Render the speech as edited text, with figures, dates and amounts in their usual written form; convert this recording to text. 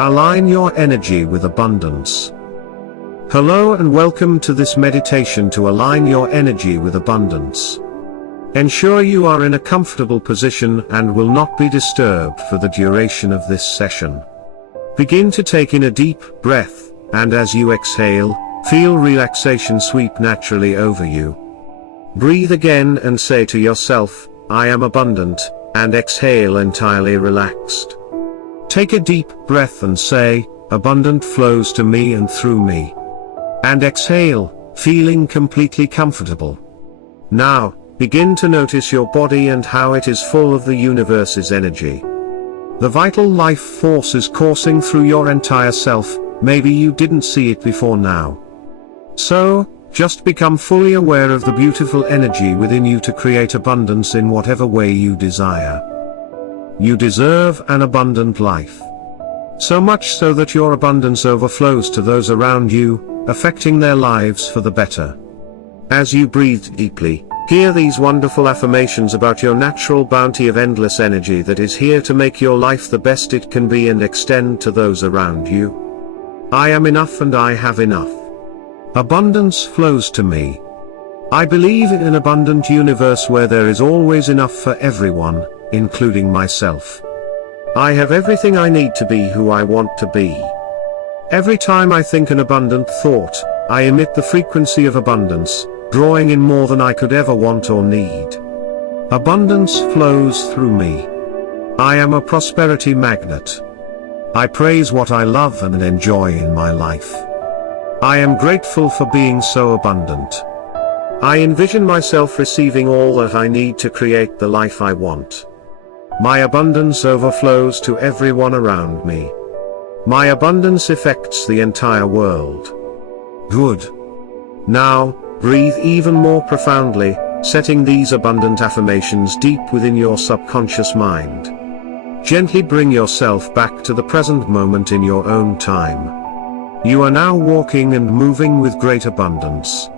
Align your energy with abundance. Hello and welcome to this meditation to align your energy with abundance. Ensure you are in a comfortable position and will not be disturbed for the duration of this session. Begin to take in a deep breath, and as you exhale, feel relaxation sweep naturally over you. Breathe again and say to yourself, I am abundant, and exhale entirely relaxed. Take a deep breath and say, abundant flows to me and through me. And exhale, feeling completely comfortable. Now, begin to notice your body and how it is full of the universe's energy. The vital life force is coursing through your entire self, maybe you didn't see it before now. So, just become fully aware of the beautiful energy within you to create abundance in whatever way you desire. You deserve an abundant life. So much so that your abundance overflows to those around you, affecting their lives for the better. As you breathe deeply, hear these wonderful affirmations about your natural bounty of endless energy that is here to make your life the best it can be and extend to those around you. I am enough and I have enough. Abundance flows to me. I believe in an abundant universe where there is always enough for everyone, including myself. I have everything I need to be who I want to be. Every time I think an abundant thought, I emit the frequency of abundance, drawing in more than I could ever want or need. Abundance flows through me. I am a prosperity magnet. I praise what I love and enjoy in my life. I am grateful for being so abundant. I envision myself receiving all that I need to create the life I want. My abundance overflows to everyone around me. My abundance affects the entire world. Good. Now, breathe even more profoundly, setting these abundant affirmations deep within your subconscious mind. Gently bring yourself back to the present moment in your own time. You are now walking and moving with great abundance.